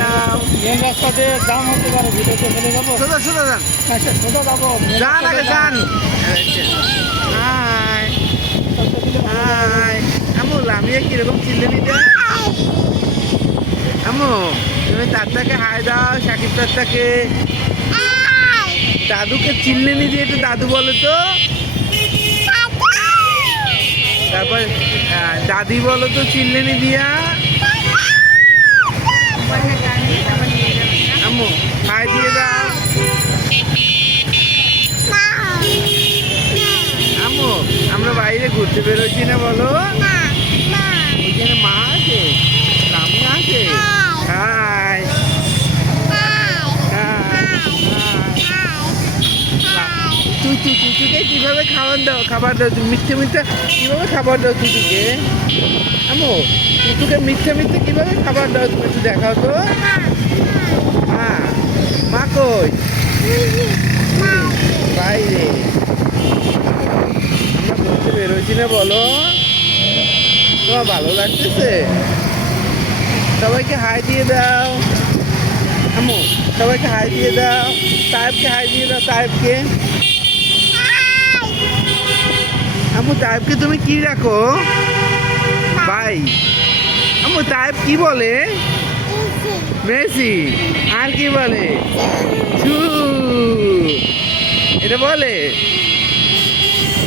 দাও। মেন রাস্তাতে জাম হতে পারে, ভিতরে চলে যাবো। সোজা সোজা যান, আচ্ছা সোজা যাবো। যান আগে যান। হাই হাই আমু, লামিয়া কিরকম চিল্লে নিতে? আমু তুমি চাচাকে হাই দাও, সাকিব চাচাকে। দাদুকে চিল্লে নি দিয়ে একটু দাদু বলো তো। তারপর দাদি বলো তো চিল্লে নি দিয়া। আম্মু হাই দিয়ে দাও। আম্মু আমরা বাইরে ঘুরতে বেরোচ্ছি না বলো? ওইখানে মা আছে, লামি আছে। হাই চুচুকে কিভাবে খাবার দাও তুমি? মিথ্যে মিথ্যে কিভাবে খাবার দাও চুচুকে? আম্মু চুচুকে মিথ্যে মিথ্যে কিভাবে খাবার দাও তুমি একটু দেখাও তো। হ্যাঁ মা কই? বাইরে। আমরা ঘুরতে বেরোচ্ছি না বলো? তোমার ভালো লাগতেছে? সবাইকে হাই দিয়ে দাও। আম্মু সবাইকে হাই দিয়ে দাও। সাহেবকে হাই দিয়ে দাও, সাহেবকে। আম্মু তাইবকে তুমি কি রাখো? ভাই আম্মু তাইব কি বলে? মেসি। আর কি বলে? এটা বলে।